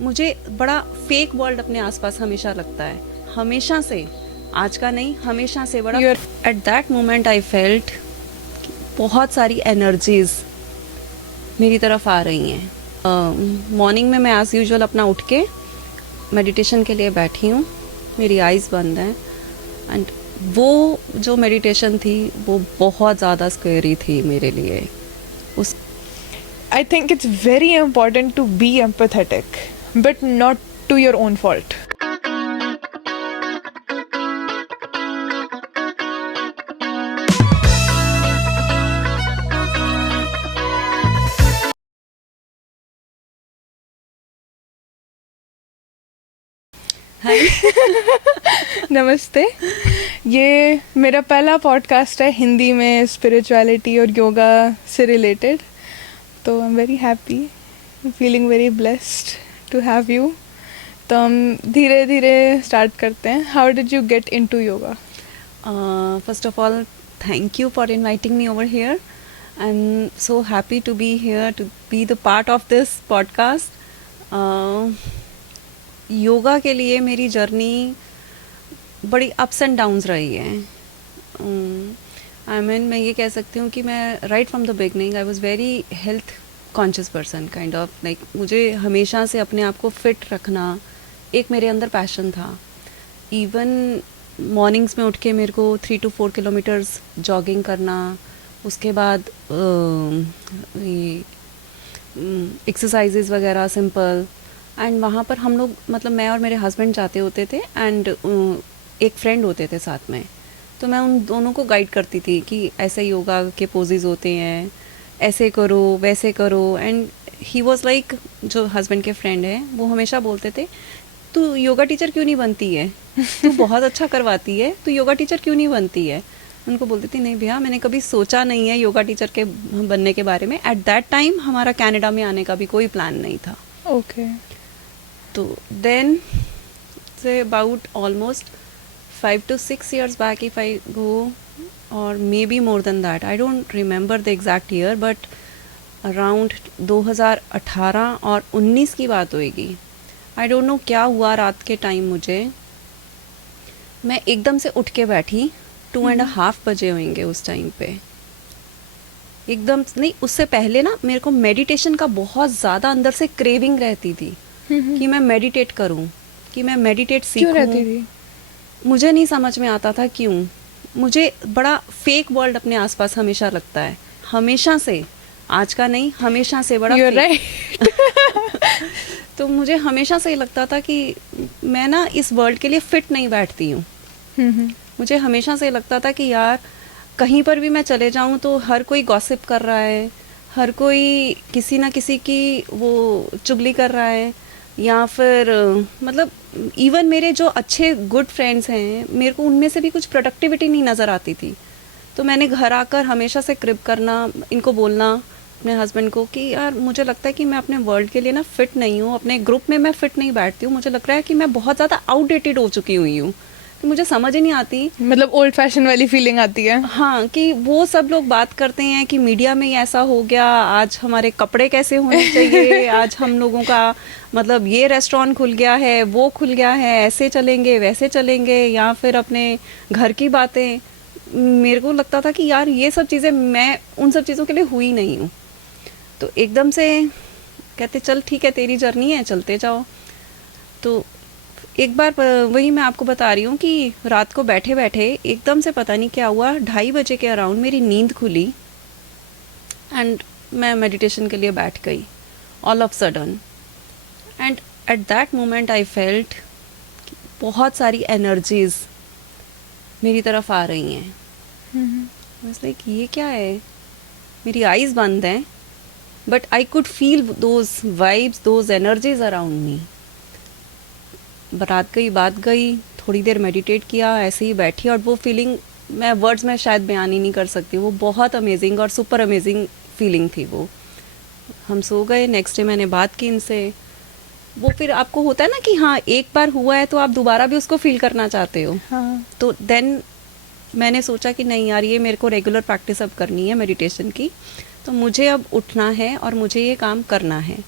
मुझे बड़ा fake world अपने आसपास हमेशा लगता है, हमेशा से, आज का नहीं, हमेशा से बड़ा। At that moment I felt बहुत सारी एनर्जीज मेरी तरफ आ रही हैं। मॉर्निंग में मैं एज यूजुअल अपना उठ के मेडिटेशन के लिए बैठी हूँ, मेरी आइज़ बंद हैं, एंड वो जो मेडिटेशन थी वो बहुत ज़्यादा स्कैरी थी मेरे लिए। उस I think it's very important to be empathetic, but not to your own fault. हाय नमस्ते। ये मेरा पहला पॉडकास्ट है हिंदी में स्पिरिचुअलिटी और योगा से रिलेटेड, तो I am very happy, feeling very blessed to have you. तो हम धीरे धीरे स्टार्ट करते हैं। How did you get into yoga? First of all, thank you for inviting me over here. I'm so happy to be here, to be the part of this podcast. Yoga के लिए मेरी journey बड़ी ups and downs रही है। I mean मैं ये कह सकती हूँ कि मैं right from the beginning I was very health conscious person, kind of like मुझे हमेशा से अपने आप को फिट रखना एक मेरे अंदर पैशन था। इवन मॉर्निंग्स में उठ के मेरे को 3 to 4 किलोमीटर्स जॉगिंग करना, उसके बाद एक्सरसाइजेज वगैरह सिंपल, एंड वहाँ पर हम लोग, मतलब मैं और मेरे हस्बैंड जाते होते थे, एंड एक फ्रेंड होते थे साथ में, तो मैं उन दोनों को गाइड करती थी कि ऐसे योगा के पोजेज होते हैं, ऐसे करो वैसे करो। एंड ही वॉज लाइक, जो हस्बैंड के फ्रेंड हैं वो हमेशा बोलते थे, तू योगा टीचर क्यों नहीं बनती है, तू बहुत अच्छा करवाती है, तू योगा टीचर क्यों नहीं बनती है। उनको बोलती थी नहीं भैया, मैंने कभी सोचा नहीं है योगा टीचर के बनने के बारे में। एट दैट टाइम हमारा कनाडा में आने का भी कोई प्लान नहीं था। ओके। तो देन से about almost 5 to 6 years back if I go, or maybe more than that, I don't remember the exact year, but around 2018 और 19 की बात होएगी। आई डोंट नो क्या हुआ रात के टाइम, मुझे मैं एकदम से उठ के बैठी, 2:30 बजे होंगे उस टाइम पे। एकदम नहीं, उससे पहले ना मेरे को मेडिटेशन का बहुत ज़्यादा अंदर से क्रेविंग रहती थी कि मैं मेडिटेट करूं, कि मैं मेडिटेट सीखूं। क्यों रहती थी? मुझे नहीं समझ में आता था क्यों। मुझे बड़ा फेक वर्ल्ड अपने आसपास हमेशा लगता है, हमेशा से, आज का नहीं, हमेशा से बड़ा You're fake। right. तो मुझे हमेशा से लगता था कि मैं ना इस वर्ल्ड के लिए फिट नहीं बैठती हूँ। मुझे हमेशा से लगता था कि यार कहीं पर भी मैं चले जाऊँ तो हर कोई गॉसिप कर रहा है, हर कोई किसी ना किसी की वो चुगली कर रहा है, या फिर मतलब इवन मेरे जो अच्छे गुड फ्रेंड्स हैं, मेरे को उनमें से भी कुछ प्रोडक्टिविटी नहीं नज़र आती थी। तो मैंने घर आकर हमेशा से क्रिप करना, इनको बोलना अपने हस्बैंड को कि यार मुझे लगता है कि मैं अपने वर्ल्ड के लिए ना फिट नहीं हूँ, अपने ग्रुप में मैं फिट नहीं बैठती हूँ, मुझे लग रहा है कि मैं बहुत ज़्यादा आउटडेटेड हो चुकी हुई हूँ, कि मुझे समझ ही नहीं आती। मतलब ओल्ड फैशन वाली फीलिंग आती है। हाँ, कि वो सब लोग बात करते हैं कि मीडिया में ये ऐसा हो गया, आज हमारे कपड़े कैसे होने चाहिए, आज हम लोगों का मतलब ये रेस्टोरेंट खुल गया है, वो खुल गया है, ऐसे चलेंगे वैसे चलेंगे, या फिर अपने घर की बातें। मेरे को लगता था कि यार ये सब चीज़ें, मैं उन सब चीज़ों के लिए हुई नहीं हूँ। तो एकदम से कहते चल ठीक है, तेरी जर्नी है, चलते जाओ। तो एक बार वही मैं आपको बता रही हूँ कि रात को बैठे बैठे एकदम से पता नहीं क्या हुआ, 2:30 बजे के अराउंड मेरी नींद खुली, एंड मैं मेडिटेशन के लिए बैठ गई all of sudden. And at that moment I felt बहुत सारी एनर्जीज मेरी तरफ आ रही हैं। लाइक ये क्या है, मेरी आइज़ बंद हैं, but I could feel those vibes, those energies around me. रात गई, बात गई, थोड़ी देर मेडिटेट किया, ऐसे ही बैठी, और वो फीलिंग मैं वर्ड्स में शायद बयान ही नहीं कर सकती। वो बहुत अमेजिंग और सुपर अमेजिंग फीलिंग थी वो। हम सो गए, नेक्स्ट डे मैंने बात की इनसे। वो फिर आपको होता है ना कि हाँ एक बार हुआ है तो आप दोबारा भी उसको फील करना चाहते हो। हाँ। तो देन मैंने सोचा कि नहीं यार, ये मेरे को रेगुलर प्रैक्टिस अब करनी है मेडिटेशन की, तो मुझे अब उठना है और मुझे ये काम करना है।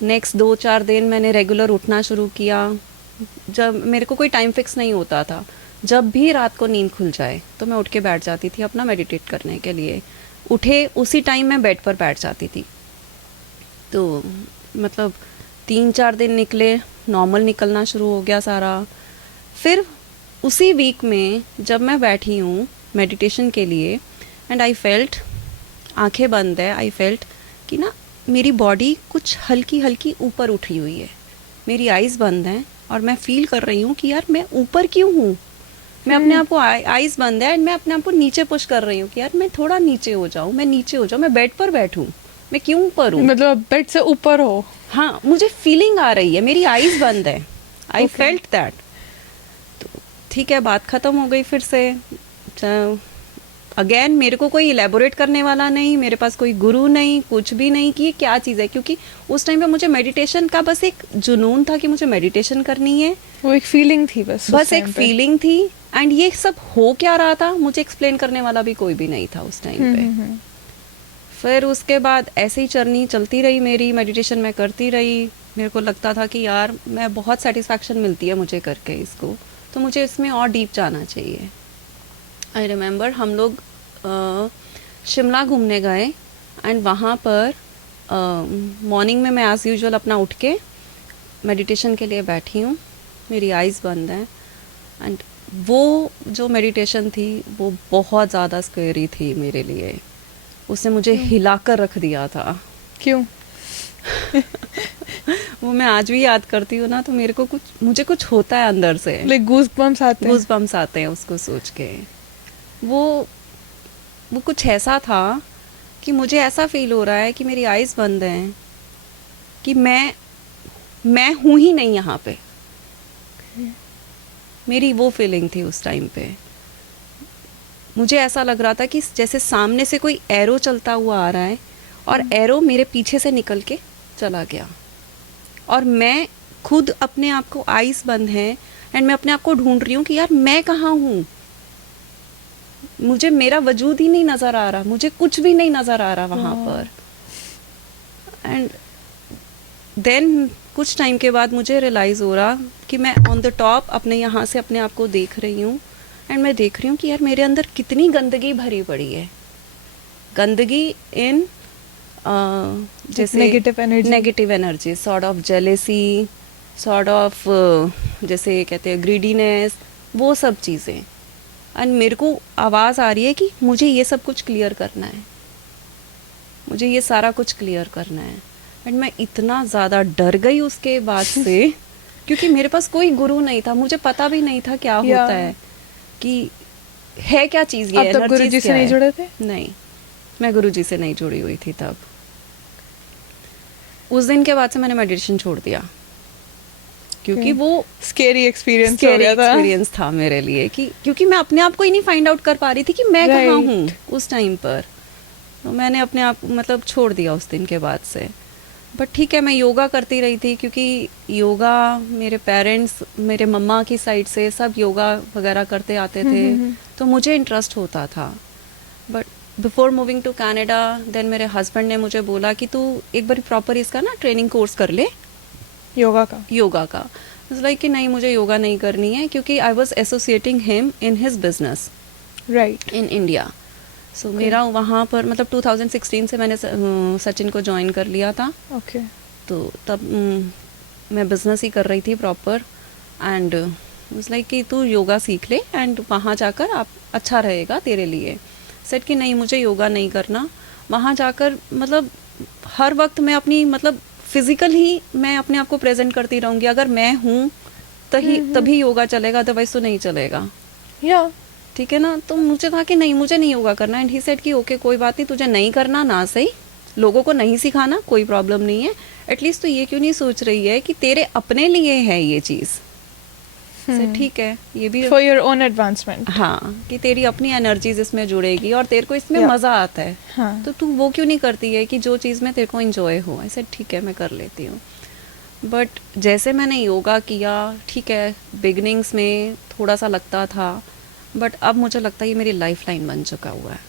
नेक्स्ट 2-4 दिन मैंने रेगुलर उठना शुरू किया। जब मेरे को कोई टाइम फिक्स नहीं होता था, जब भी रात को नींद खुल जाए तो मैं उठ के बैठ जाती थी अपना मेडिटेट करने के लिए। उठे उसी टाइम मैं बेड पर बैठ जाती थी। तो मतलब 3-4 दिन निकले, नॉर्मल निकलना शुरू हो गया सारा। फिर उसी वीक में जब मैं बैठी हूँ मेडिटेशन के लिए एंड आई फेल्ट, आंखें बंद है, आई फेल्ट कि ना मेरी बॉडी कुछ हल्की हल्की ऊपर उठी हुई है, मेरी आइज़ बंद हैं और मैं फील कर रही हूँ कि यार मैं ऊपर क्यों हूँ। मैं अपने आप को आइज़ बंद है एंड मैं अपने आप को नीचे पुश कर रही हूँ कि यार मैं थोड़ा नीचे हो जाऊँ, मैं नीचे हो जाऊँ, मैं बेड पर बैठूँ, मैं क्यों ऊपर हूँ। मतलब बेड से ऊपर हो? हाँ, मुझे फीलिंग आ रही है, मेरी आइज़ बंद है, आई फेल्ट दैट। तो ठीक है, बात ख़त्म हो गई फिर से। अगेन मेरे को कोई इलेबोरेट करने वाला नहीं, मेरे पास कोई गुरु नहीं, कुछ भी नहीं कि ये क्या चीज़ है, क्योंकि उस टाइम पे मुझे मेडिटेशन का बस एक जुनून था कि मुझे मेडिटेशन करनी है। वो एक फीलिंग थी बस उस एक time पे। फीलिंग थी एंड ये सब हो क्या रहा था मुझे एक्सप्लेन करने वाला भी कोई भी नहीं था उस टाइम पे। फिर उसके बाद ऐसे ही जर्नी चलती रही मेरी, मेडिटेशन मैं करती रही। मेरे को लगता था कि यार मैं बहुत सेटिस्फैक्शन मिलती है मुझे करके इसको, तो मुझे इसमें और डीप जाना चाहिए। आई रिमेंबर हम लोग शिमला घूमने गए एंड वहाँ पर मॉर्निंग में मैं एज़ यूजुअल अपना उठ के मेडिटेशन के लिए बैठी हूँ, मेरी आइज़ बंद हैं एंड वो जो मेडिटेशन थी वो बहुत ज़्यादा स्कैरी थी मेरे लिए। उसने मुझे हिलाकर रख दिया था। क्यों? वो मैं आज भी याद करती हूँ ना तो मुझे कुछ होता है अंदर से, लाइक गूज बम्स आते हैं। गूज बम्स आते हैं उसको सोच के। वो कुछ ऐसा था कि मुझे ऐसा फील हो रहा है कि मेरी आइज़ बंद हैं, कि मैं हूँ ही नहीं यहाँ पे। मेरी वो फीलिंग थी उस टाइम पे। मुझे ऐसा लग रहा था कि जैसे सामने से कोई एरो चलता हुआ आ रहा है और एरो मेरे पीछे से निकल के चला गया और मैं खुद अपने आप को, आइज़ बंद है एंड मैं अपने आप को ढूंढ रही हूँ कि यार मैं कहाँ हूँ। मुझे मेरा वजूद ही नहीं नज़र आ रहा, मुझे कुछ भी नहीं नज़र आ रहा वहाँ पर। एंड देन कुछ टाइम के बाद मुझे रियलाइज़ हो रहा कि मैं ऑन द टॉप अपने यहाँ से अपने आप को देख रही हूँ एंड मैं देख रही हूँ कि यार मेरे अंदर कितनी गंदगी भरी पड़ी है। गंदगी इन जैसे negative energy, sort of jealousy, sort of जैसे कहते हैं ग्रीडीनेस, वो सब चीज़ें। एंड मेरे को आवाज़ आ रही है कि मुझे ये सब कुछ क्लियर करना है, मुझे ये सारा कुछ क्लियर करना है। एंड मैं इतना ज़्यादा डर गई उसके बाद से क्योंकि मेरे पास कोई गुरु नहीं था, मुझे पता भी नहीं था क्या होता है, कि है क्या चीज़ ये। आप तब गुरुजी से नहीं जुड़े थे? नहीं, मैं गुरुजी से नहीं जुड़ी हुई थी तब। उस दिन के बाद से मैंने मेडिटेशन छोड़ दिया क्योंकि वो स्केरी एक्सपीरियंस था मेरे लिए, कि क्योंकि मैं अपने आप को ही नहीं फाइंड आउट कर पा रही थी कि मैं कहाँ हूँ उस टाइम पर। तो मैंने अपने आप मतलब छोड़ दिया उस दिन के बाद से। बट ठीक है, मैं योगा करती रही थी क्योंकि योगा मेरे पेरेंट्स, मेरे मम्मा की साइड से सब योगा वगैरह करते आते थे, तो मुझे इंटरेस्ट होता था। But before moving to Canada then मेरे हस्बैंड ने मुझे बोला कि तू एक बार प्रॉपर इसका ना ट्रेनिंग कोर्स कर ले योगा का। लाइक कि नहीं, मुझे योगा नहीं करनी है क्योंकि I was associating him in his business right in India. So मेरा वहाँ पर मतलब 2016 से मैंने सचिन को ज्वाइन कर लिया था। ओके तो तब मैं बिजनेस ही कर रही थी प्रॉपर एंड लाइक कि तू योगा सीख ले एंड वहाँ जाकर आप अच्छा रहेगा तेरे लिए। सेट कि नहीं, मुझे योगा नहीं करना। वहाँ जाकर मतलब हर वक्त मैं अपनी मतलब फिजिकल ही मैं अपने आप को प्रेजेंट करती रहूँगी। अगर मैं हूँ तभी योगा चलेगा, अदरवाइज तो नहीं चलेगा। या ठीक है ना। तो मुझे था कि नहीं, मुझे नहीं योगा करना। एंड ही सेड कि ओके कोई बात नहीं, तुझे नहीं करना ना सही, लोगों को नहीं सिखाना, कोई प्रॉब्लम नहीं है। एटलीस्ट तो ये क्यों नहीं सोच रही है कि तेरे अपने लिए है ये चीज़। ठीक है, ये भी फॉर योर ओन एडवांसमेंट। हाँ, कि तेरी अपनी एनर्जीज इसमें जुड़ेगी और तेरे को इसमें मज़ा आता है। हाँ. तो तू वो क्यों नहीं करती है कि जो चीज़ में तेरे को एंजॉय हो। ऐसे ठीक है, मैं कर लेती हूँ। बट जैसे मैंने योगा किया, ठीक है, बिगनिंग्स में थोड़ा सा लगता था, बट अब मुझे लगता है ये मेरी लाइफ लाइन बन चुका हुआ है।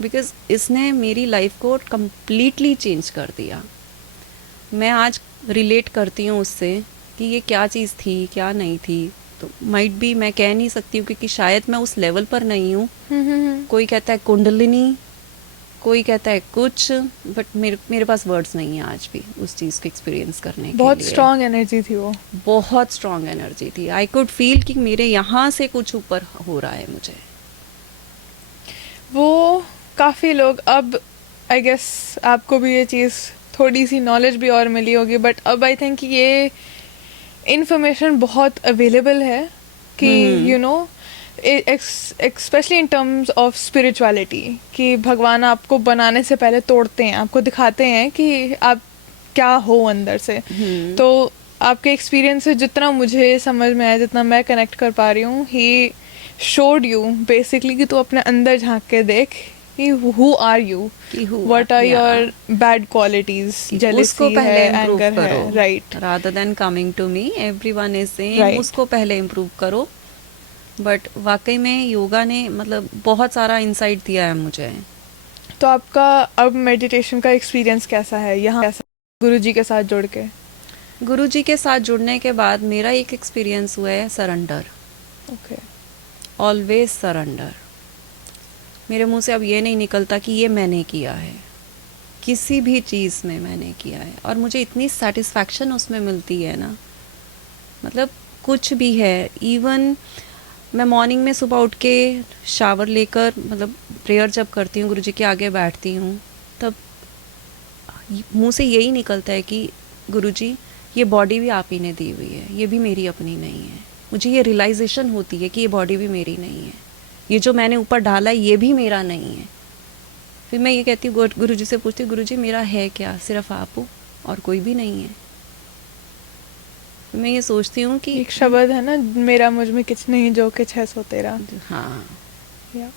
बिकॉज इसने मेरी लाइफ को कम्प्लीटली चेंज कर दिया। मैं आज रिलेट करती हूँ उससे कि ये क्या चीज़ थी क्या नहीं थी, तो माइट बी मैं कह नहीं सकती हूँ क्योंकि शायद मैं उस लेवल पर नहीं हूँ। कोई कहता है कुंडलिनी, कोई कहता है कुछ, बट मेरे पास वर्ड्स नहीं है आज भी उस चीज़ को एक्सपीरियंस करने के बहुत लिए। स्ट्रॉन्ग एनर्जी थी वो। बहुत स्ट्रॉन्ग एनर्जी थी। आई कुड फील कि मेरे यहाँ से कुछ ऊपर हो रहा है मुझे। वो काफ़ी लोग, अब आई गेस आपको भी ये चीज़ थोड़ी सी नॉलेज भी और मिली होगी, बट अब आई थिंक ये इन्फॉर्मेशन बहुत अवेलेबल है कि you know specially in terms of spirituality, कि भगवान आपको बनाने से पहले तोड़ते हैं, आपको दिखाते हैं कि आप क्या हो अंदर से। तो आपके एक्सपीरियंस से जितना मुझे समझ में आया, जितना मैं कनेक्ट कर पा रही हूँ, ही शोड यू बेसिकली कि तू अपने अंदर झांक के देख कि who are you, what are your bad qualities, उसको जेलसी पहले है, इम्प्रूव एंगर है, करो, right, rather than coming to me everyone is same, Right. उसको पहले इम्प्रूव करो। बट वाकई में योगा ने मतलब बहुत सारा इंसाइट दिया है मुझे। तो आपका अब मेडिटेशन का एक्सपीरियंस कैसा है यहाँ, कैसा गुरुजी के साथ जुड़ के? गुरुजी के साथ जुड़ने के बाद मेरा एक एक्सपीरियंस हुआ है सरेंडर। Okay, always surrender. मेरे मुंह से अब ये नहीं निकलता कि ये मैंने किया है, किसी भी चीज़ में मैंने किया है, और मुझे इतनी सेटिस्फैक्शन उसमें मिलती है ना, मतलब कुछ भी है। इवन मैं मॉर्निंग में सुबह उठ के शावर लेकर मतलब प्रेयर जब करती हूँ, गुरुजी के आगे बैठती हूँ, तब मुंह से यही निकलता है कि गुरुजी ये बॉडी भी आप ही ने दी हुई है, ये भी मेरी अपनी नहीं है। मुझे ये रियलाइजेशन होती है कि ये बॉडी भी मेरी नहीं है, ये जो मैंने ऊपर डाला है ये भी मेरा नहीं है। फिर मैं ये कहती हूँ, गुरुजी से पूछती हूँ, गुरुजी मेरा है क्या? सिर्फ आप हो और कोई भी नहीं है। फिर मैं ये सोचती हूँ कि एक शब्द है ना, मेरा मुझ में किछ नहीं जो किछ है सो तेरा। हाँ, या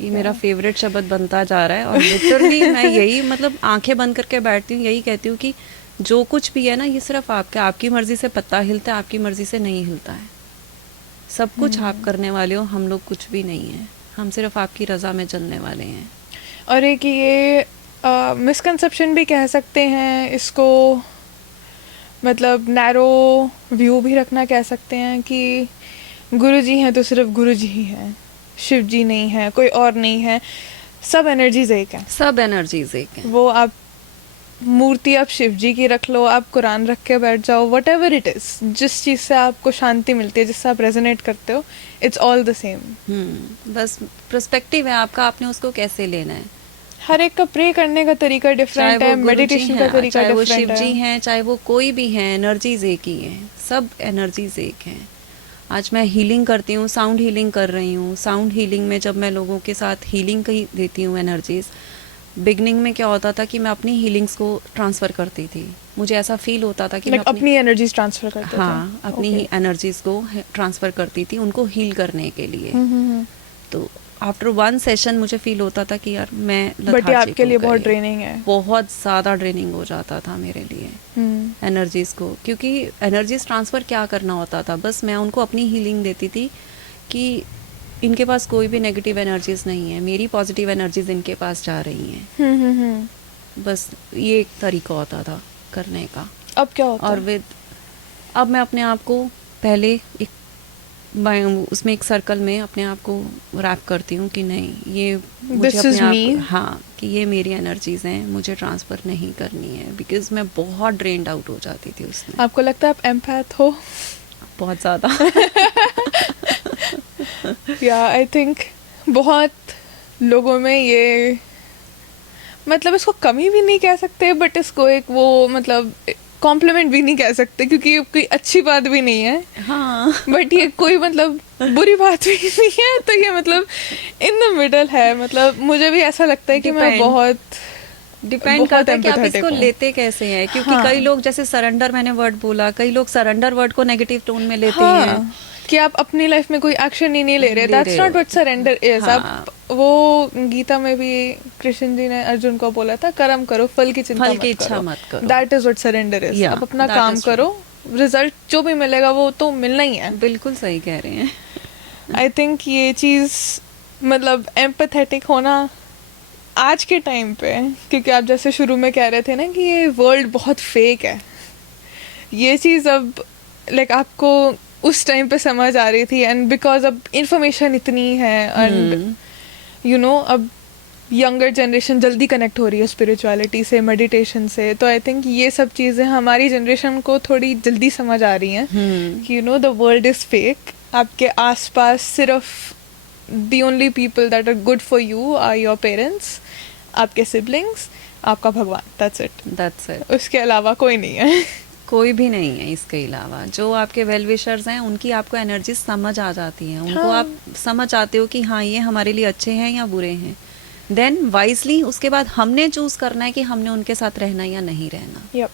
ये मेरा फेवरेट शब्द बनता जा रहा है। और लिटरली मैं यही मतलब आंखें बंद करके बैठती हूँ, यही कहती हूँ कि जो कुछ भी है ना, ये सिर्फ आपका, आपकी मर्जी से पत्ता हिलता है, आपकी मर्जी से नहीं हिलता है। सब कुछ आप करने वाले हो, हम लोग कुछ भी नहीं है, हम सिर्फ आपकी रज़ा में चलने वाले हैं। और एक ये मिसकंसेप्शन भी कह सकते हैं इसको, मतलब नैरो व्यू भी रखना कह सकते हैं कि गुरुजी हैं तो सिर्फ गुरुजी ही हैं, शिव जी नहीं है, कोई और नहीं है, सब एनर्जीज एक हैं। सब एनर्जीज एक हैं। वो आप मूर्ति आप शिव जी की रख लो, आप कुरान रख के बैठ जाओ, वट एवर इट इज, जिस चीज़ से आपको शांति मिलती है, जिससे आप रेजोनेट करते हो, इट्स ऑल द सेम। बस पर्सपेक्टिव है आपका, आपने उसको कैसे लेना है। हर एक का प्रे करने का तरीका डिफरेंट है, मेडिटेशन का तरीका चाहे वो डिफरेंट शिव जी है। हैं, चाहे वो कोई भी हैं, एनर्जीज एक ही हैं, सब एनर्जीज एक हैं। आज मैं हीलिंग करती हूँ, साउंड हीलिंग कर रही हूँ। साउंड हीलिंग में जब मैं लोगों के साथ हीलिंग की देती हूँ एनर्जीज, बिगनिंग में क्या होता था कि मैं अपनी हीलिंग्स को ट्रांसफ़र करती थी। मुझे ऐसा फील होता था कि Like मैं अपनी एनर्जीज ट्रांसफर करते थे। हाँ, अपनी Okay. एनर्जीज को ट्रांसफ़र करती थी उनको हील करने के लिए। तो आफ्टर वन सेशन मुझे फील होता था कि यार मैं बट ये lethargic आपके हो लिए बहुत गई। ड्रेनिंग है। बहुत ज़्यादा ड्रेनिंग हो जाता था मेरे लिए एनर्जीज़ को, क्योंकि एनर्जीज ट्रांसफ़र क्या करना होता था, बस मैं उनको अपनी हीलिंग देती थी कि इनके पास कोई भी नेगेटिव एनर्जीज नहीं है, मेरी पॉजिटिव एनर्जीज इनके पास जा रही हैं। बस ये एक तरीका होता था करने का। अब क्या होता और है? अब मैं अपने आप को पहले एक उसमें एक सर्कल में अपने आप को रैप करती हूँ कि नहीं, ये मुझे This अपने is आप me. हाँ, कि ये मेरी एनर्जीज हैं, मुझे ट्रांसफ़र नहीं करनी है, बिकॉज मैं बहुत ड्रेन्ड आउट हो जाती थी उसमें। आपको लगता है आप एम्पैथ हो? बहुत ज़्यादा। या आई थिंक बहुत लोगों में ये, मतलब इसको कमी भी नहीं कह सकते, बट इसको एक वो मतलब कॉम्प्लीमेंट भी नहीं कह सकते, क्योंकि ये कोई अच्छी बात भी नहीं है। हाँ, बट ये कोई मतलब बुरी बात भी नहीं है, तो ये मतलब इन द मिडल है। मतलब मुझे भी ऐसा लगता है कि मैं Depend. बहुत डिपेंड करता है कि आप empathetic इसको हूँ। लेते कैसे हैं, क्योंकि हाँ। कई लोग जैसे सरेंडर मैंने वर्ड बोला, कई लोग सरेंडर वर्ड को नेगेटिव टोन में लेते हाँ, हैं कि आप अपनी लाइफ में कोई एक्शन ही नहीं ले रहे, ले दैट्स रहे नॉट हो। What surrender is. हाँ। आप वो गीता में भी कृष्ण जी ने अर्जुन को बोला था, कर्म करो, फल की चिंता फल मत की इच्छा मत करो। That is what surrender is. Yeah, आप अपना that काम is true. करो, रिजल्ट जो भी मिलेगा वो तो मिलना ही है। बिल्कुल सही कह रहे हैं। आई थिंक ये चीज़ मतलब एम्पैथेटिक होना आज के टाइम पे, क्योंकि आप जैसे शुरू में कह रहे थे ना कि ये वर्ल्ड बहुत फेक है, ये चीज़ अब लाइक आपको उस टाइम पे समझ आ रही थी, एंड बिकॉज अब इंफॉर्मेशन इतनी है एंड यू नो अब यंगर जनरेशन जल्दी कनेक्ट हो रही है स्पिरिचुअलिटी से, मेडिटेशन से, तो आई थिंक ये सब चीज़ें हमारी जनरेशन को थोड़ी जल्दी समझ आ रही हैं कि you know the world is fake. आपके आसपास सिर्फ the only people that are good for you are your parents, आपके siblings, आपका भगवान. That's it. That's it. उसके अलावा कोई नहीं है. कोई भी नहीं है इसके अलावा. जो आपके वेल विशर्स हैं उनकी आपको एनर्जी समझ आ जाती है, उनको हाँ. आप समझ आते हो कि हाँ ये हमारे लिए अच्छे हैं या बुरे हैं. देन वाइजली उसके बाद हमने चूज करना है कि हमने उनके साथ रहना या नहीं रहना. Yep.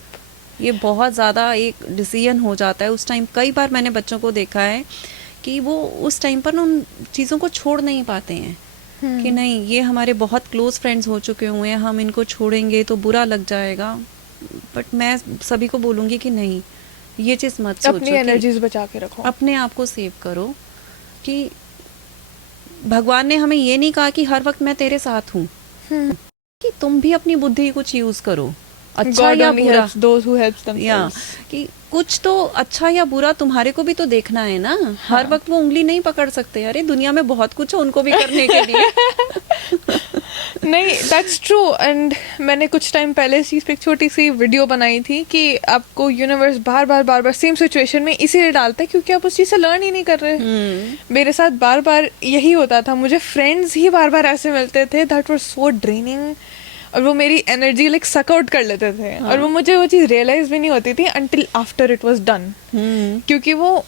ये बहुत ज़्यादा एक डिसीजन हो जाता है उस टाइम. कई बार मैंने बच्चों को देखा है कि वो उस टाइम पर ना उन चीज़ों को छोड़ नहीं पाते हैं कि नहीं ये हमारे बहुत क्लोज फ्रेंड्स हो चुके हुए हैं, हम इनको छोड़ेंगे तो बुरा लग जाएगा. बट मैं सभी को बोलूँगी कि नहीं, ये चीज़ मत सोचो. अपनी एनर्जीज बचा के रखो, अपने आप को सेव करो. कि भगवान ने हमें ये नहीं कहा कि हर वक्त मैं तेरे साथ हूँ, कि तुम भी अपनी बुद्धि कुछ यूज़ करो, अच्छा God या only बुरा. helps those who helps या themselves. कि कुछ तो अच्छा या बुरा तुम्हारे को भी तो देखना है ना. हर वक्त वो उंगली नहीं पकड़ सकते. अरे दुनिया में बहुत कुछ है उनको भी करने के लिए. नहीं, दैट्स ट्रू. एंड मैंने कुछ टाइम पहले इस चीज़ पे एक छोटी सी वीडियो बनाई थी कि आपको यूनिवर्स बार बार सेम सिचुएशन में इसीलिए डालता है क्योंकि आप उस चीज़ से लर्न ही नहीं कर रहे. मेरे साथ बार बार यही होता था. मुझे फ्रेंड्स ही बार बार ऐसे मिलते थे दैट वाज सो ड्रेनिंग, और वो मेरी एनर्जी लाइक सक आउट कर लेते थे. हाँ. और वो मुझे वो चीज़ रियलाइज भी नहीं होती थी until after it was done. क्योंकि वो,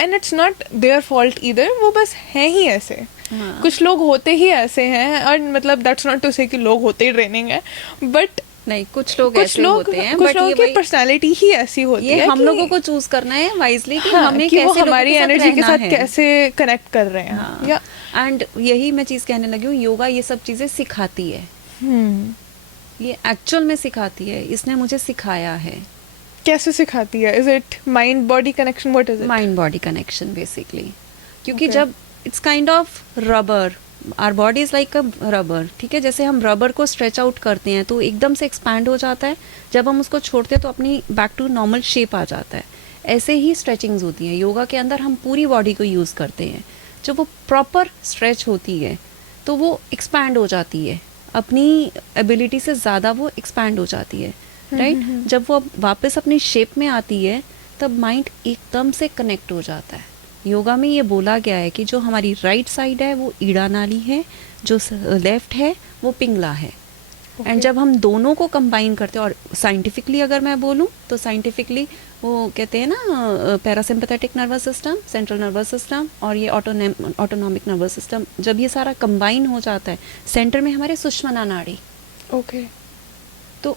and it's not their fault either, वो बस हैं ही ऐसे. हाँ. कुछ लोग होते ही ऐसे हैं, और मतलब दैट्स नॉट टू से कि लोग होते ही ड्रेनिंग है, बट नहीं कुछ लोग ऐसे होते हैं. कुछ बट लोगों ये की वही- पर्सनालिटी ही ऐसी होती ये है हम कि- लोगों को चूज करना है वाइजली कि हाँ, हमें कि वो कैसे लोगों हमारी के साथ एनर्जी के रहना साथ है. कैसे कनेक्ट कर रहे हैं. हाँ. या एंड यही मैं चीज कहने लगी हूँ, योगा ये सब चीजें सिखाती है. ये एक्चुअल में सिखाती है. इसने मुझे सिखाया है. कैसे सिखाती है? Is it mind body connection? What is it? Mind body connection basically. क्योंकि Okay. जब it's kind of rubber, our body is like a rubber. ठीक है, जैसे हम रबर को स्ट्रेच आउट करते हैं तो एकदम से एक्सपैंड हो जाता है. जब हम उसको छोड़ते हैं तो अपनी बैक टू नॉर्मल शेप आ जाता है. ऐसे ही स्ट्रेचिंग्स होती हैं योगा के अंदर. हम पूरी बॉडी को यूज़ करते हैं. जब वो प्रॉपर स्ट्रेच होती है तो वो एक्सपैंड हो जाती है. अपनी एबिलिटी से ज़्यादा वो एक्सपैंड हो जाती है. राइट. जब वो वापस अपनी शेप में आती है तब माइंड एकदम से कनेक्ट हो जाता है. योगा में ये बोला गया है कि जो हमारी राइट साइड है वो ईड़ा नाली है, जो लेफ्ट है वो पिंगला है. एंड जब हम दोनों को कंबाइन करते हैं, और साइंटिफिकली अगर मैं बोलूँ तो साइंटिफिकली वो कहते हैं ना parasympathetic nervous system, central nervous system और ये ऑटोनॉमिक नर्वस सिस्टम, जब ये सारा कंबाइन हो जाता है सेंटर में हमारे सुषुम्ना नाड़ी. ओके. तो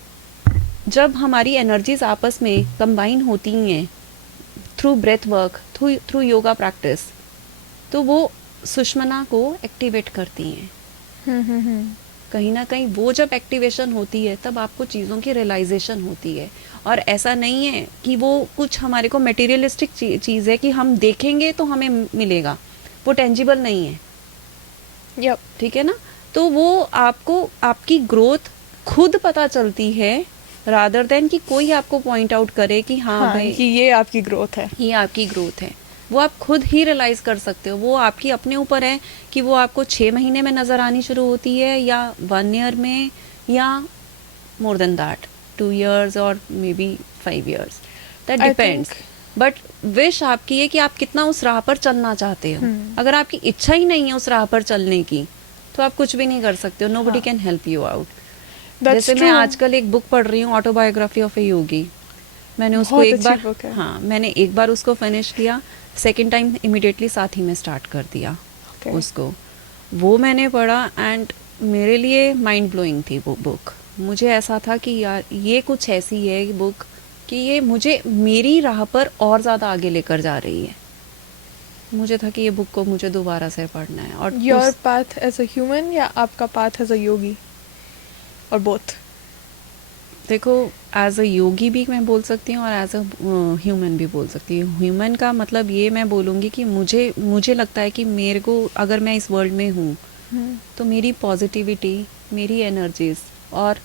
जब हमारी एनर्जीज आपस में कंबाइन होती हैं through breath work, through yoga practice, तो वो सुषुम्ना को एक्टिवेट करती हैं. कहीं ना कहीं वो जब एक्टिवेशन होती है तब आपको चीज़ों की रियलाइजेशन होती है. और ऐसा नहीं है कि वो कुछ हमारे को मटेरियलिस्टिक चीज़ है कि हम देखेंगे तो हमें मिलेगा. वो टेंजिबल नहीं है. यप. ठीक है ना. तो वो आपको आपकी ग्रोथ खुद पता चलती है रादर देन कि कोई आपको पॉइंट आउट करे कि हाँ भाई कि ये आपकी ग्रोथ है. ये आपकी ग्रोथ है. वो आप खुद ही रियलाइज कर सकते हो. वो आपकी अपने ऊपर है कि वो आपको 6 महीने में नजर आनी शुरू होती है या 1 ईयर में या मोर देन दैट 2 years और may be 5 years. That I depends. But wish आपकी है कि आप कितना उस राह पर चलना चाहते हो. अगर आपकी इच्छा ही नहीं है उस राह पर चलने की तो आप कुछ भी नहीं कर सकते हो. Nobody can help you out. जैसे मैं आजकल एक बुक पढ़ रही हूँ, ऑटोबायोग्राफी ऑफ ए योगी. मैंने उसको बहुत एक अच्छी बार book है. हाँ मैंने एक बार उसको फिनिश किया. सेकेंड टाइम इमिडिएटली साथ ही में स्टार्ट कर दिया उसको. वो मैंने पढ़ा एंड मेरे लिए माइंड ब्लोइंग थी वो बुक. मुझे ऐसा था कि यार ये कुछ ऐसी है बुक कि ये मुझे मेरी राह पर और ज़्यादा आगे लेकर जा रही है. मुझे था कि ये बुक को मुझे दोबारा से पढ़ना है. और your path as a human या आपका पाथ एज अ योगी, और बोथ? देखो, एज अ योगी भी मैं बोल सकती हूँ और एज अ ह्यूमन भी बोल सकती हूँ. ह्यूमन का मतलब ये मैं बोलूँगी कि मुझे लगता है कि मेरे को अगर मैं इस वर्ल्ड में हूँ तो मेरी पॉजिटिविटी, मेरी एनर्जीज और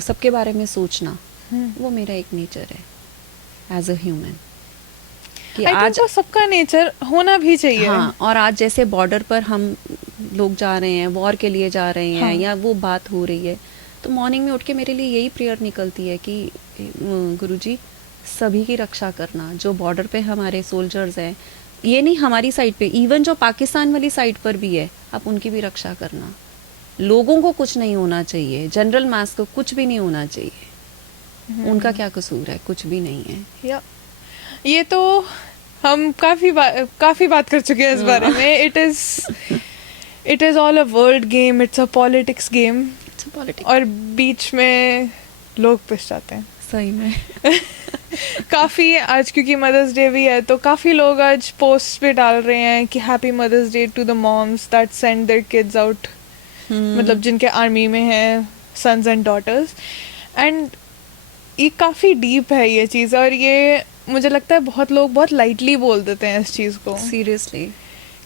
सबके बारे में सोचना वो मेरा एक नेचर है. एज अ ह्यूमन कि आई थिंक वो सबका नेचर होना भी चाहिए. हाँ, और आज जैसे बॉर्डर पर हम लोग जा रहे हैं, वॉर के लिए जा रहे हैं, हाँ. या वो बात हो रही है, तो मॉर्निंग में उठ के मेरे लिए यही प्रेयर निकलती है कि गुरुजी सभी की रक्षा करना. जो बॉर्डर पे हमारे सोल्जर्स हैं, ये नहीं हमारी साइड पे, इवन जो पाकिस्तान वाली साइड पर भी है, आप उनकी भी रक्षा करना. लोगों को कुछ नहीं होना चाहिए, जनरल मास को कुछ भी नहीं होना चाहिए. उनका क्या कसूर है? कुछ भी नहीं है. या ये तो हम काफी बात कर चुके हैं इस बारे में. It is all a world game, it's a politics game. और बीच में लोग पिस जाते हैं सही में. काफी आज क्योंकि मदर्स डे भी है, तो काफी लोग आज पोस्ट पे डाल रहे हैं कि happy mother's day to the moms that send their kids out, मतलब जिनके आर्मी में हैं सन्स एंड डॉटर्स. एंड ये काफ़ी डीप है ये चीज़, और ये मुझे लगता है बहुत लोग बहुत लाइटली बोल देते हैं इस चीज़ को. सीरियसली,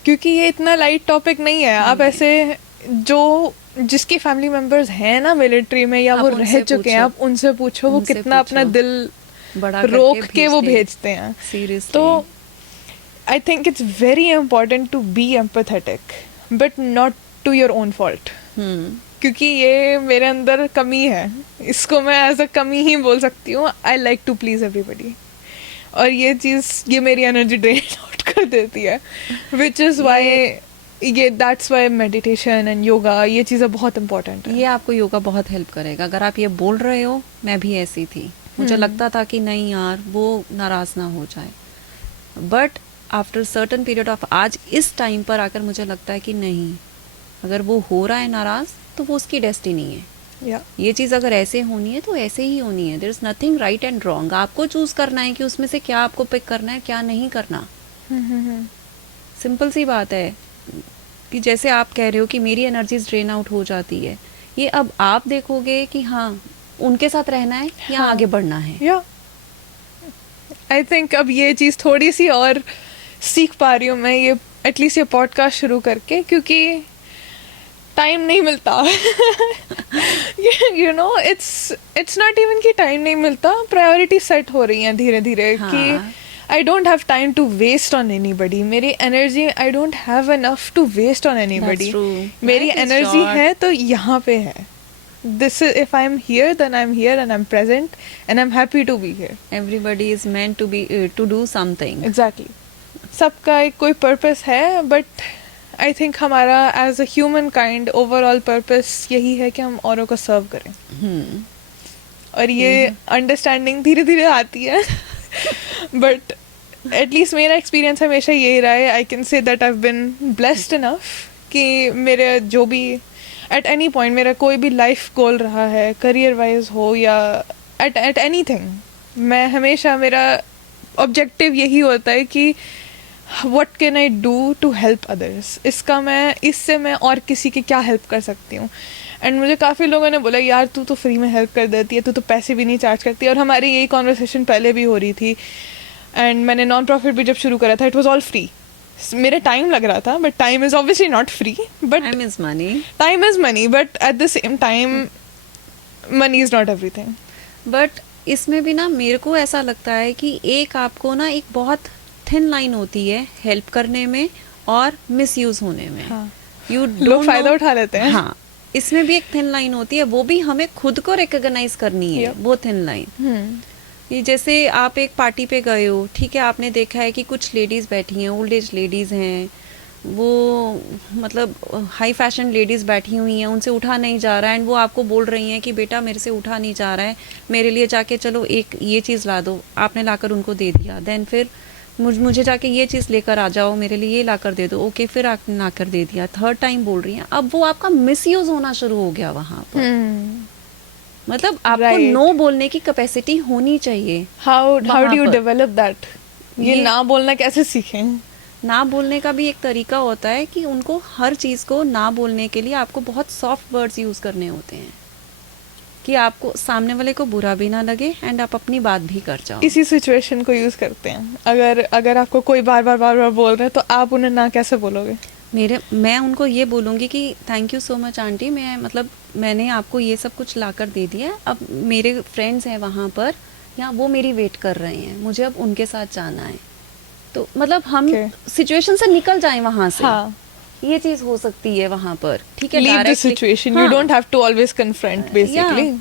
क्योंकि ये इतना लाइट टॉपिक नहीं है. आप ऐसे जो जिसके फैमिली मेंबर्स हैं ना मिलिट्री में या वो रह चुके हैं, आप उनसे पूछो वो कितना अपना दिल बड़ा रोक के वो भेजते हैं. सीरियसली. तो I think it's very important to be empathetic but not to your own fault. क्योंकि ये मेरे अंदर कमी है, इसको मैं एज अ कमी ही बोल सकती हूँ. I like to please everybody, और ये चीज़ ये मेरी एनर्जी ड्रेन आउट कर देती है. विच इज़ वाई ये that's why meditation and yoga, ये चीज़ें बहुत इंपॉर्टेंट है. ये आपको योगा बहुत हेल्प करेगा. अगर आप ये बोल रहे हो, मैं भी ऐसी थी, मुझे लगता था कि नहीं यार वो नाराज़ ना हो जाए, but after certain period of आज इस टाइम पर आकर मुझे लगता है कि नहीं, अगर वो हो रहा है नाराज़ तो वो उसकी डेस्टिनी है. ये चीज़ अगर ऐसे होनी है तो ऐसे ही होनी है. There is nothing right and wrong. आपको चूज करना है कि उसमें से क्या आपको पिक करना है, क्या नहीं करना. सिंपल सी बात है कि जैसे आप कह रहे हो कि मेरी एनर्जीज ड्रेन आउट हो जाती है, ये अब आप देखोगे कि हाँ उनके साथ रहना है या हाँ. आगे बढ़ना है. या आई थिंक अब ये चीज़ थोड़ी सी और सीख पा रही हूँ मैं ये एटलीस्ट ये पॉडकास्ट शुरू करके, क्योंकि टाइम नहीं मिलता. You know it's not even कि टाइम नहीं मिलता, प्रायोरिटी सेट हो रही हैं धीरे धीरे. हाँ. कि I don't have time to waste on anybody. मेरी energy I don't have enough to waste on anybody. मेरी एनर्जी है तो यहाँ पे है. This is if I am here then I am here and I am present and I am happy to be here. Everybody is meant to be to do something. Exactly. सबका एक कोई purpose है, but I think हमारा age a human kind overall purpose यही है कि हम औरों को सर्व करें. और ये अंडरस्टैंडिंग धीरे धीरे आती है. बट एटलीस्ट मेरा एक्सपीरियंस हमेशा यही रहा है. I can say that I have been blessed enough कि मेरे जो भी एट एनी पॉइंट मेरा कोई भी लाइफ गोल रहा है, करियर वाइज हो या एट एनीथिंग, मैं हमेशा मेरा ऑब्जेक्टिव यही होता है कि what can I do to help others. इससे मैं और किसी की क्या हेल्प कर सकती हूँ. एंड मुझे काफ़ी लोगों ने बोला यार तू तो फ्री में हेल्प कर देती है, तू तो पैसे भी नहीं चार्ज करती. और हमारी यही कॉन्वर्सेशन पहले भी हो रही थी. एंड मैंने नॉन प्रॉफिट भी जब शुरू करा था, इट वॉज ऑल फ्री. मेरा टाइम लग रहा था, but time is obviously not free. But time is money, but at the same time money is not everything. But इसमें भी ना मेरे को ऐसा लगता है कि एक आपको ना एक बहुत थिन लाइन होती है हेल्प करने में और मिसयूज होने में. हाँ. लोग फायदा उठा लेते हैं. हाँ, इसमें भी एक थिन लाइन होती है, वो भी हमें खुद को रिकॉग्नाइज करनी है. वो थिन लाइन कि जैसे आप एक पार्टी पे गए हो, ठीक है, आपने देखा है कि कुछ लेडीज बैठी हैं, ओल्ड एज लेडीज हैं, वो मतलब हाई फैशन लेडीज बैठी हुई हैं, उनसे उठा नहीं जा रहा है. एंड वो आपको बोल रही हैं कि बेटा मेरे से उठा नहीं जा रहा है, मेरे लिए जाके चलो एक ये चीज़ ला दो. आपने लाकर उनको दे दिया. देन फिर मुझे जाके ये चीज़ लेकर आ जाओ, मेरे लिए ये लाकर दे दो. ओके, फिर आपने लाकर दे दिया. थर्ड टाइम बोल रही हैं. अब वो आपका मिसयूज होना शुरू हो गया वहाँ पर. मतलब आपको नो बोलने की कैपेसिटी होनी चाहिए. How do you develop that? ये ना बोलना कैसे सीखें? ना बोलने का भी एक तरीका होता है कि उनको हर चीज़ को ना बोलने के लिए आपको बहुत सॉफ्ट वर्ड्स यूज़ करने होते हैं कि आपको सामने वाले को बुरा भी ना लगे एंड आप अपनी बात भी कर जाओ. इसी सिचुएशन को यूज़ करते हैं. अगर आपको कोई बार बार बोल रहे हैं तो आप उन्हें ना कैसे बोलोगे? मैं उनको ये बोलूँगी कि thank you so much aunty, मैंने आपको ये सब कुछ ला कर दे दिया. अब मेरे फ्रेंड्स हैं वहाँ पर, या वो मेरी वेट कर रहे हैं, मुझे अब उनके साथ जाना है। तो मतलब हम सिचुएशन से निकल जाएं वहां से। हाँ, ये चीज हो सकती है वहां पर, ठीक है, leave the directly- situation. हाँ, You don't have to always confront basically.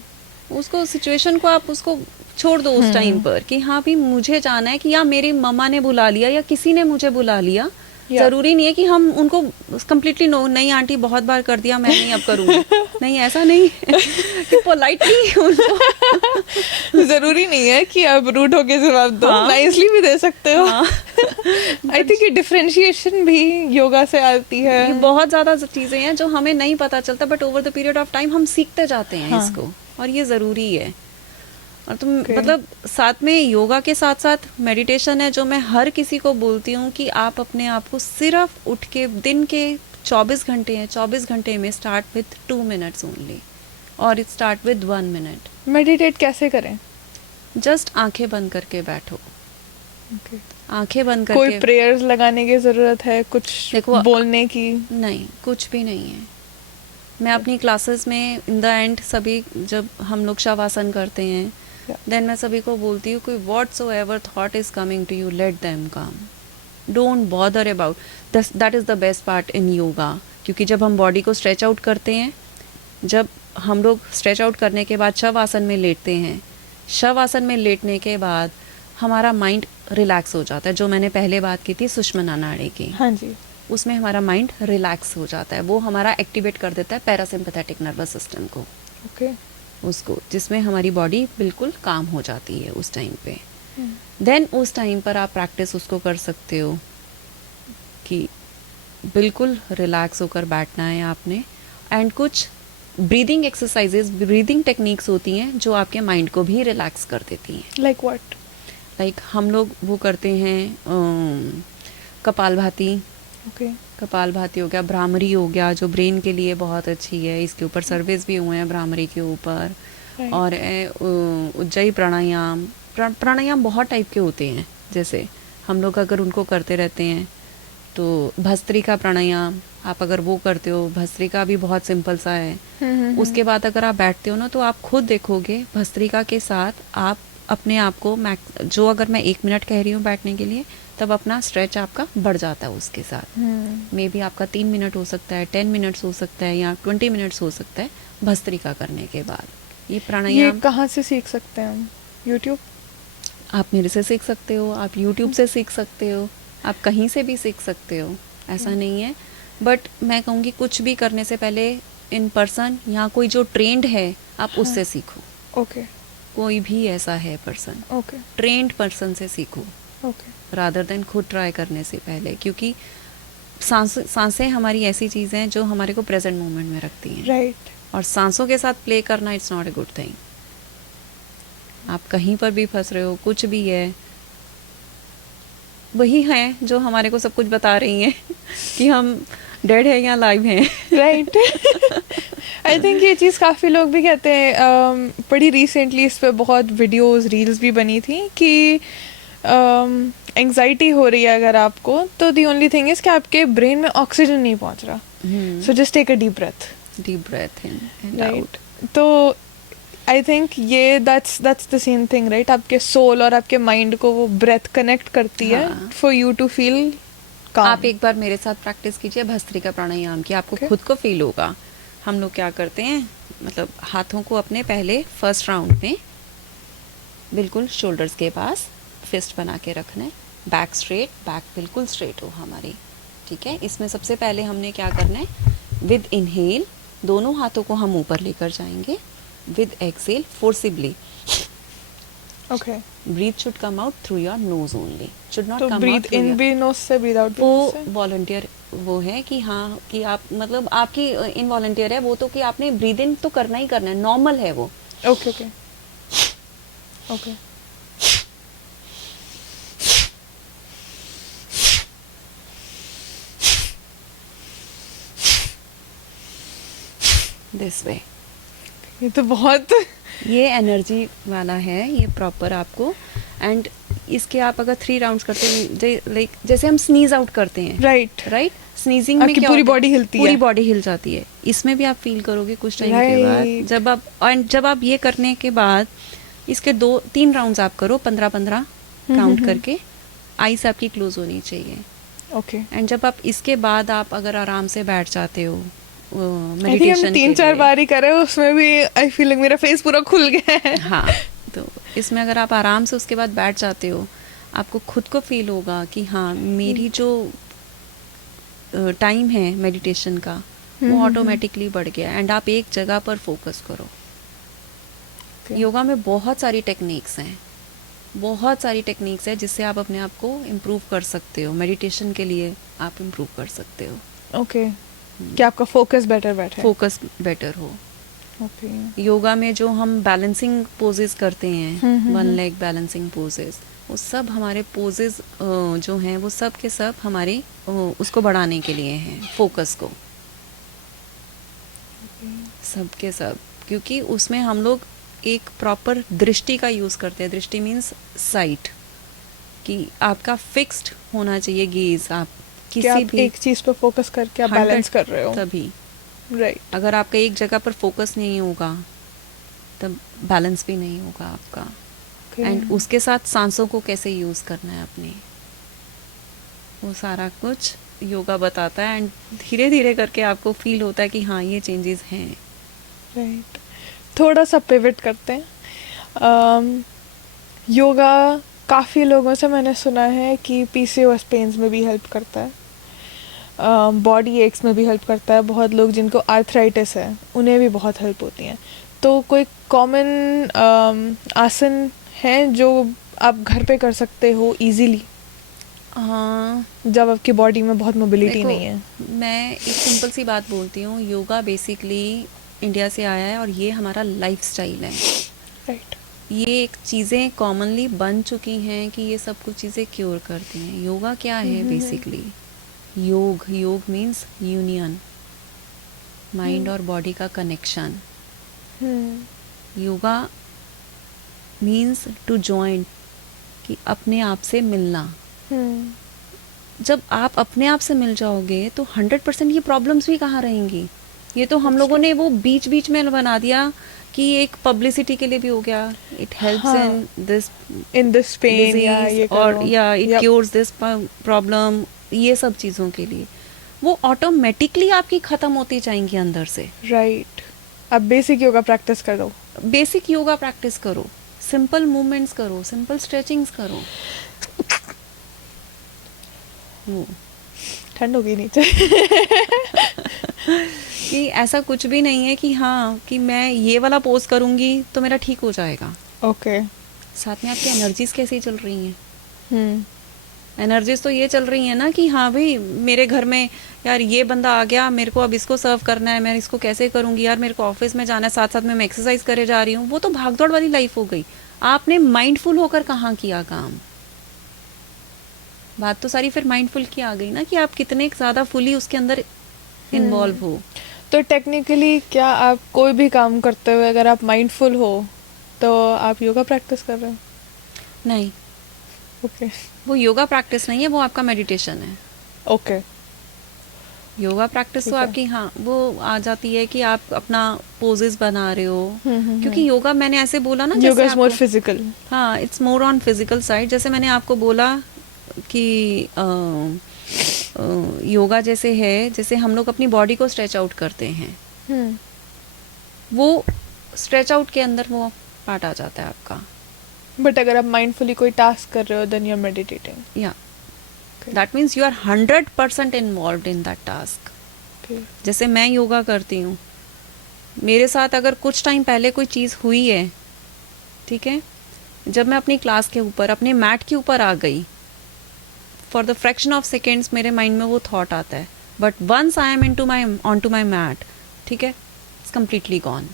उसको सिचुएशन को आप उसको छोड़ दो उस टाइम पर कि हाँ भी मुझे जाना है, कि या मेरी मम्मा ने बुला लिया या किसी ने मुझे बुला लिया। Yeah. जरूरी नहीं है कि हम उनको कम्प्लीटली नो, नहीं आंटी बहुत बार कर दिया, मैं नहीं अब करूँगी। नहीं, ऐसा नहीं है कि पोलाइटली उनको जरूरी नहीं है कि आप रूट होके जवाब दो, हाँ। नाइसली भी दे सकते हो। हाँ। आई थिंक ये डिफरेंशिएशन भी योगा से आती है। ये बहुत ज्यादा चीजें हैं जो हमें नहीं पता चलता, but over the period of time हम सीखते जाते हैं हाँ। इसको, और ये जरूरी है। और तुम Okay. मतलब साथ में योगा के साथ साथ मेडिटेशन है, जो मैं हर किसी को बोलती हूँ कि आप अपने आप को सिर्फ उठ के, दिन के 24 घंटे हैं, 24 घंटे में स्टार्ट विथ 2 मिनट्स ओनली, और स्टार्ट विद 1 मिनट। मेडिटेट कैसे करें? जस्ट आंखें बंद करके बैठो, Okay. आंखें बंद कोई करके। प्रेयर्स लगाने की जरूरत है, कुछ देखो, बोलने की? नहीं, कुछ भी नहीं है। मैं अपनी क्लासेस में इन द एंड सभी, जब हम लोग शवासन करते हैं, देन मैं सभी को बोलती हूँ कि whatsoever thought is coming to you, let them come, don't bother about that is the best part in yoga। क्योंकि जब हम बॉडी को स्ट्रेच आउट करते हैं, जब हम लोग स्ट्रेच आउट करने के बाद शव आसन में लेटते हैं, शव आसन में लेटने के बाद हमारा माइंड रिलैक्स हो जाता है। जो मैंने पहले बात की थी सुषुम्ना नाड़ी की, हाँ जी। उसमें हमारा माइंड रिलैक्स हो जाता है, वो हमारा एक्टिवेट कर देता है पैरासिम्पैथेटिक नर्वस सिस्टम को, ओके। उसको, जिसमें हमारी बॉडी बिल्कुल काम हो जाती है उस टाइम पे। देन उस टाइम पर आप प्रैक्टिस उसको कर सकते हो कि बिल्कुल रिलैक्स होकर बैठना है आपने, एंड कुछ ब्रीदिंग एक्सरसाइजेस, ब्रीदिंग टेक्निक्स होती हैं जो आपके माइंड को भी रिलैक्स कर देती हैं। Like what? लाइक हम लोग वो करते हैं कपालभाति। ओके। कपालभाति हो गया, भ्रामरी हो गया, जो ब्रेन के लिए बहुत अच्छी है। इसके ऊपर सर्विस भी हुए हैं भ्रामरी के ऊपर। Right. और उज्जयी प्राणायाम, प्राणायाम बहुत टाइप के होते हैं। जैसे हम लोग अगर उनको करते रहते हैं तो भस्त्रिका प्राणायाम, आप अगर वो करते हो, भस्त्रिका भी बहुत सिंपल सा है। उसके बाद अगर आप बैठते हो ना, तो आप खुद देखोगे भस्त्रिका के साथ आप अपने आप को जो अगर मैं 1 मिनट कह रही हूँ बैठने के लिए, तब अपना स्ट्रेच आपका बढ़ जाता है उसके साथ। मे बी आपका 3 मिनट हो सकता है, 10 मिनट्स हो सकता है, या 20 मिनट्स हो सकता है भस्त्रिका करने के बाद। ये प्राणायाम ये कहाँ से सीख सकते हैं हम? यूट्यूब? आप मेरे से सीख सकते हो, आप यूट्यूब से सीख सकते हो, आप कहीं से भी सीख सकते हो, ऐसा नहीं है। बट मैं कहूँगी कुछ भी करने से पहले इन पर्सन या कोई जो ट्रेंड है, आप उससे सीखो। ओके। कोई भी ऐसा है पर्सन, ओके। ट्रेंड पर्सन से सीखो, ओके। रादर देन खुद ट्राई करने से पहले। क्योंकि सांसें हमारी ऐसी चीज़ हैं जो हमारे को प्रेजेंट मोमेंट में रखती हैं। राइट। और सांसों के साथ प्ले करना it's not a good thing. आप कहीं पर भी फंस रहे हो, कुछ भी है, वही है जो हमारे को सब कुछ बता रही हैं कि हम डेड है या लाइव हैं। राइट। आई थिंक ये चीज़ काफ़ी लोग भी कहते हैं। बड़ी रिसेंटली इस पे बहुत वीडियोस, रील्स भी बनी थी कि एंग्जाइटी हो रही है अगर आपको, तो दी ओनली थिंग इज़ कि आपके ब्रेन में ऑक्सीजन नहीं पहुंच रहा। So just take a deep breath. Deep breath in and right. Out. तो आई थिंक ये that's the same thing, right? आपके सोल और आपके माइंड को वो ब्रेथ कनेक्ट करती है हाँ। फॉर यू टू फील काम। आप एक बार मेरे साथ प्रैक्टिस कीजिए भस्त्रिका प्राणायाम की, आपको Okay. खुद को फील होगा। हम लोग क्या करते हैं, मतलब हाथों को अपने पहले फर्स्ट राउंड में बिल्कुल शोल्डर्स के पास फिस्ट बना के रखना है, बैक स्ट्रेट, बैक बिल्कुल स्ट्रेट हो हमारी, ठीक है। इसमें सबसे पहले हमने क्या करना है, विद इनहेल दोनों हाथों को हम ऊपर लेकर जाएंगे, with exhale forcibly okay. Breath should come out through your nose only, should not तो कम ब्रीथ आउट इन भी नोज से, ब्रीथ आउट भी वो nose से? वॉलंटियर वो है कि हाँ, कि आप मतलब आपकी इनवॉलंटियर है वो, तो कि आपने ब्रीद इन तो करना ही करना है, नॉर्मल है वो। Okay okay okay. This way. ये तो बहुत ये एनर्जी वाला है, ये प्रॉपर आपको। एंड इसके आप अगर 3 राउंड्स करते हैं, लाइक जैसे हम स्नीज आउट करते हैं, राइट। राइट, स्नीजिंग में आपकी क्या पूरी होता है? body हिलती है। पूरी बॉडी हिल जाती है। इसमें भी आप फील करोगे कुछ टाइम के बाद, Right. जब आप ये करने के बाद इसके 2-3 राउंड्स आप करो 15-15 काउंट करके, आईज आपकी क्लोज होनी चाहिए। ओके। एंड जब आप इसके बाद आप अगर आराम से बैठ जाते हो आई थिंक मेडिटेशन हम 3-4 बार ही करे, उसमें भी आई फील लाइक मेरा फेस पूरा खुल गया है। हाँ, तो इसमें अगर आप आराम से उसके बाद बैठ जाते हो, आपको खुद को फील होगा कि हाँ मेरी जो टाइम है मेडिटेशन का वो ऑटोमेटिकली बढ़ गया। एंड आप एक जगह पर फोकस करो। योगा में बहुत सारी टेक्निक्स हैं, बहुत सारी टेक्निक्स है जिससे आप अपने आप को इम्प्रूव कर सकते हो। मेडिटेशन के लिए आप इम्प्रूव कर सकते हो। ओके, कि आपका फोकस बेटर बैठे। फोकस बेटर हो। ओके। योगा में जो हम बैलेंसिंग पोजेस करते हैं, वन लेग बैलेंसिंग पोजेस, वो सब हमारे पोजेस जो हैं वो सब के सब हमारे उसको बढ़ाने के लिए हैं, फोकस को, सब के सब। क्योंकि उसमें हम लोग एक प्रॉपर दृष्टि का यूज़ करते हैं। दृष्टि मीन्स साइट, कि आपका फिक्स्ड होना चाहिए गेज। आप कि किसी आप भी एक चीज पे फोकस करके आप बैलेंस कर रहे हो। तभी राइट। अगर आपका एक जगह पर फोकस नहीं होगा तब बैलेंस भी नहीं होगा आपका। एंड उसके साथ सांसों को कैसे यूज़ करना है अपने, वो सारा कुछ योगा बताता है। एंड धीरे धीरे करके आपको फील होता है कि हाँ ये चेंजेस हैं। राइट। थोड़ा सा पिवट करते हैं। योगा काफ़ी लोगों से मैंने सुना है कि पीसीओएस पेन्स में भी हेल्प करता है, बॉडी एक्स में भी हेल्प करता है। बहुत लोग जिनको आर्थराइटिस है उन्हें भी बहुत हेल्प होती हैं। तो कोई कॉमन आसन है जो आप घर पे कर सकते हो इजीली, हाँ, जब आपकी बॉडी में बहुत मोबिलिटी देखो, नहीं है? मैं एक सिंपल सी बात बोलती हूँ। योगा बेसिकली इंडिया से आया है और ये हमारा लाइफस्टाइल है। राइट। ये एक चीज़ें कॉमनली बन चुकी हैं कि ये सब कुछ चीज़ें क्योर करती हैं। योगा क्या है basically? Yog means union, mind और बॉडी का connection. Yoga means to join, कि अपने आप से मिलना। जब आप अपने आप से मिल जाओगे तो 100% ये प्रॉब्लम्स भी कहाँ रहेंगी। ये तो हम लोगों ने वो बीच बीच में बना दिया कि एक पब्लिसिटी के लिए भी हो गया। It helps in this pain या इट क्योर्स दिस प्रॉब्लम, ये सब चीज़ों के लिए वो ऑटोमेटिकली आपकी ख़त्म होती जाएंगी अंदर से। राइट। अब बेसिक योगा प्रैक्टिस करो, बेसिक योगा प्रैक्टिस करो, सिंपल मूवमेंट्स करो, सिंपल स्ट्रेचिंग्स करो। वो ठंड होगी नीचे। कि ऐसा कुछ भी नहीं है कि हाँ कि मैं ये वाला पोज करूँगी तो मेरा ठीक हो जाएगा। ओके। साथ में आपकी एनर्जीज कैसी चल रही हैं? एनर्जीज तो ये चल रही हैं ना कि हाँ भाई मेरे घर में यार ये बंदा आ गया, मेरे को अब इसको सर्व करना है, मैं इसको कैसे करूँगी, यार मेरे को ऑफिस में जाना है, साथ साथ में मैं एक्सरसाइज करे जा रही हूँ। वो तो भागदौड़ वाली लाइफ हो गई। आपने माइंडफुल होकर कहाँ किया काम? बात तो सारी फिर माइंडफुल की आ गई ना, कि आप कितने ज़्यादा फुली उसके अंदर इन्वॉल्व हो। तो टेक्निकली क्या आप कोई भी काम करते हुए अगर आप माइंडफुल हो तो आप योगा प्रैक्टिस कर रहे हो? नहीं, ओके। वो योगा प्रैक्टिस नहीं है, वो आपका मेडिटेशन है। ओके। योगा प्रैक्टिस तो आपकी हाँ वो आ जाती है कि आप अपना पोजेस बना रहे हो। क्योंकि योगा मैंने ऐसे बोला ना, योगा इज मोर फिजिकल। हाँ, it's more on physical side. जैसे मैंने आपको बोला कि योगा जैसे है, जैसे हम लोग अपनी बॉडी को स्ट्रेच आउट करते हैं, वो स्ट्रेच आउट के अंदर वो पार्ट आ जाता है आपका। बट अगर आप माइंडफुली कोई टास्क कर रहे हो देन यू आर मेडिटेटिंग। या that means you are 100% involve in that task. जैसे मैं योगा करती हूँ, मेरे साथ अगर कुछ टाइम पहले कोई चीज़ हुई है, ठीक है, जब मैं अपनी क्लास के ऊपर अपने मैट के ऊपर आ गई, for the fraction of seconds मेरे माइंड में वो थॉट आता है, but once I am on to my mat, ठीक है, it's completely gone,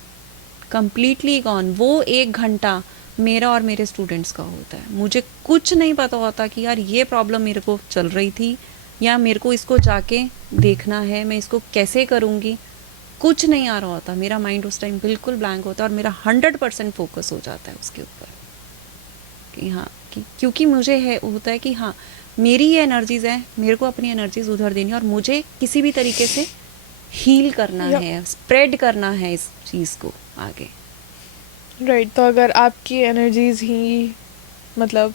completely gone. वो 1 घंटा मेरा और मेरे स्टूडेंट्स का होता है। मुझे कुछ नहीं पता होता कि यार ये प्रॉब्लम मेरे को चल रही थी या मेरे को इसको जाके देखना है, मैं इसको कैसे करूँगी, कुछ नहीं आ रहा होता। मेरा माइंड उस टाइम बिल्कुल ब्लैंक होता है और मेरा 100% फोकस हो जाता है उसके ऊपर कि हाँ क्योंकि मुझे है होता है कि हाँ मेरी ये एनर्जीज है, मेरे को अपनी एनर्जीज उधर देनी है और मुझे किसी भी तरीके से हील करना है, स्प्रेड करना है इस चीज़ को आगे। राइट, तो अगर आपकी एनर्जीज ही मतलब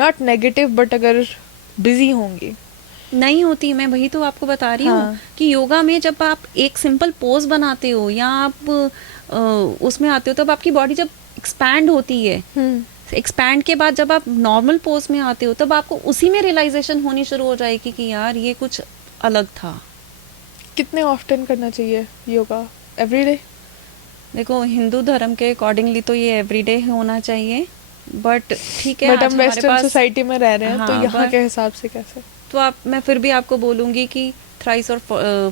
नॉट नेगेटिव बट अगर बिजी होंगी, नहीं होती, मैं वही तो आपको बता रही हूँ हाँ। कि योगा में जब आप एक सिंपल पोज बनाते हो या आप उसमें आते हो तब आपकी बॉडी जब एक्सपैंड होती है, एक्सपैंड के बाद जब आप नॉर्मल पोज में आते हो तब आपको उसी में रियलाइजेशन होनी शुरू हो जाएगी कि यार ये कुछ अलग था। कितने ऑफ्टन करना चाहिए योगा? एवरीडे? देखो हिंदू धर्म के अकॉर्डिंगली तो ये एवरीडे होना चाहिए, बट ठीक है बट आज हम हमारे वेस्टर्न पास, सोसाइटी में रह रहे हैं तो हाँ, यहाँ but- के हिसाब से कैसे? तो आप मैं फिर भी आपको बोलूँगी कि थ्राइस और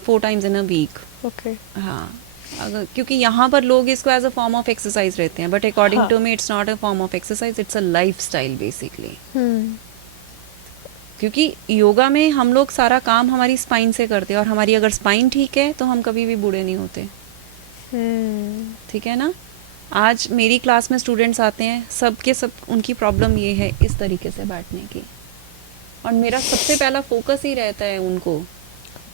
4 times in a week. Okay. हाँ, अगर क्योंकि यहाँ पर लोग इसको as a form of exercise रहते हैं, बट अकॉर्डिंग हाँ। To me it's not a form of exercise, it's a lifestyle basically. क्योंकि योगा में हम लोग सारा काम हमारी स्पाइन से करते हैं, और हमारी अगर स्पाइन ठीक है तो हम कभी भी बूढ़े नहीं होते। ठीक है ना? आज मेरी क्लास में स्टूडेंट्स आते हैं, सब के सब उनकी प्रॉब्लम ये है इस तरीके से बैठने की, और मेरा सबसे पहला फोकस ही रहता है उनको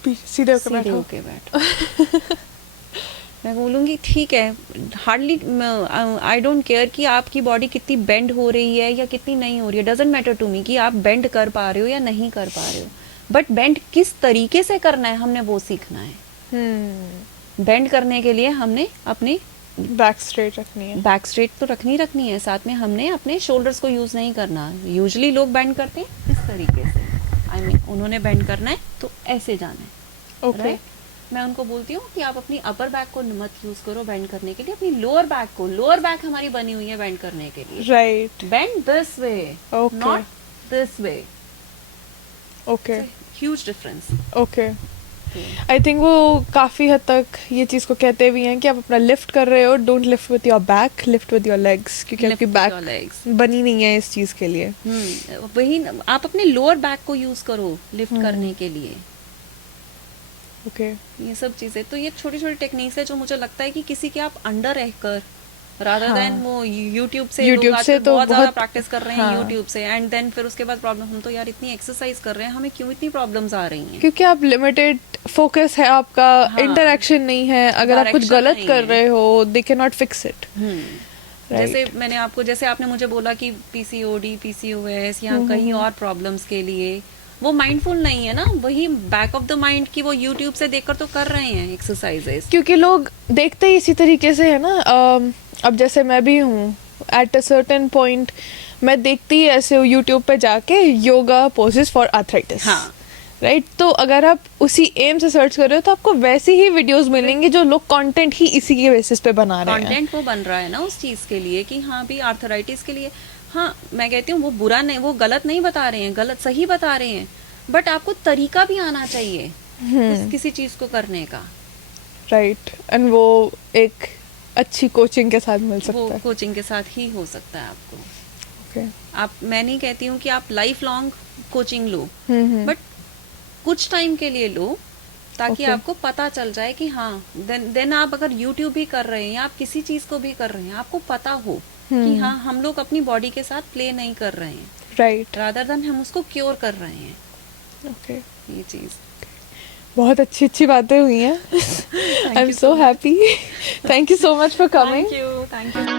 सीधे होकर सीधे बैठो। होके बैठो। मैं बोलूँगी ठीक है, हार्डली आई डोंट केयर कि आपकी बॉडी कितनी बेंड हो रही है या कितनी नहीं हो रही है, डजेंट मैटर टू मी कि आप बेंड कर पा रहे हो या नहीं कर पा रहे हो, बट बेंड किस तरीके से करना है हमने वो सीखना है। बेंड करने के लिए हमने अपनी बैक स्ट्रेट रखनी है। बैक स्ट्रेट तो रखनी है, साथ में हमने अपने शोल्डर्स को यूज नहीं करना। यूजुअली लोग बेंड करते हैं इस तरीके से, आई मीन उन्होंने बेंड करना है तो ऐसे जाना है। ओके। right? मैं उनको बोलती हूँ कि आप अपनी अपर बैक को मत यूज करो बेंड करने के लिए, अपनी लोअर बैक को, लोअर बैक हमारी बनी हुई है बेंड करने के लिए। Right. Bend this way, Okay. Not this way. Okay. Huge difference. Okay. I think वो काफ़ी हद तक ये चीज़ को कहते भी हैं कि आप अपना लिफ्ट कर रहे हो, don't lift with your back, lift with your legs, क्योंकि Lift आपकी with बैक your legs. बनी नहीं है इस चीज़ के लिए। वही आप अपने लोअर बैक को यूज करो लिफ्ट करने के लिए। ओके। ये सब चीजें, तो ये छोटी छोटी टेक्निक्स है जो मुझे लगता है कि किसी के आप अंडर रहकर, रादर हाँ। देन वो यूट्यूब से YouTube लोग से आजकल तो बहुत ज्यादा बहुत- प्रैक्टिस कर रहे हैं हाँ। यूट्यूब से, एंड देन फिर उसके बाद प्रॉब्लम, हम तो यार इतनी एक्सरसाइज कर रहे हैं, हमें क्यों इतनी प्रॉब्लम्स आ रही हैं? क्योंकि आप लिमिटेड फोकस है आपका, हाँ। इंटरेक्शन नहीं है। अगर आप कुछ Direction गलत नहीं कर है। रहे हो, they can not fix it. जैसे मैंने आपको, जैसे आपने मुझे बोला कि पीसीओडी, पीसीओएस या कहीं और प्रॉब्लम्स के लिए वो माइंडफुल नहीं है ना, वही बैक ऑफ द माइंड की वो यूट्यूब से देखकर तो कर रहे हैं एक्सरसाइजेस। क्योंकि लोग देखते ही इसी तरीके से है ना। अब जैसे मैं भी हूँ, एट अ सर्टेन पॉइंट मैं देखती ही ऐसे हूँ यूट्यूब पे जाके, योगा पोजेस फॉर आर्थराइटिस। हाँ। राइट, तो अगर आप उसी एम से सर्च कर रहे हो तो आपको वैसी ही वीडियोस मिलेंगे जो लोग कंटेंट ही इसी के बेसिस पे बना रहे हैं। कंटेंट वो बन रहा है ना उस चीज के लिए कि हाँ भी आर्थराइटिस के लिए, हाँ मैं कहती हूँ वो बुरा नहीं, वो गलत नहीं बता रहे हैं, गलत सही बता रहे हैं, बट आपको तरीका भी आना चाहिए किसी चीज को करने का। राइट, एंड वो एक अच्छी कोचिंग के साथ मिल वो सकता है। कोचिंग के साथ ही हो सकता है आपको। ओके। आप, मैं नहीं कहती हूँ कि आप life long coaching low, hmm. But कुछ टाइम के लिए लो, ताकि Okay. आपको पता चल जाए कि हाँ, देन आप अगर यूट्यूब भी कर रहे हैं या आप किसी चीज को भी कर रहे हैं, आपको पता हो कि हाँ हम लोग अपनी बॉडी के साथ प्ले नहीं कर रहे हैं, राइट। रादर देन हम उसको क्योर कर रहे हैं। ओके। ये चीज। बहुत अच्छी अच्छी बातें हुई हैं। I am you so so much. Happy. Thank you so much for coming. Thank you.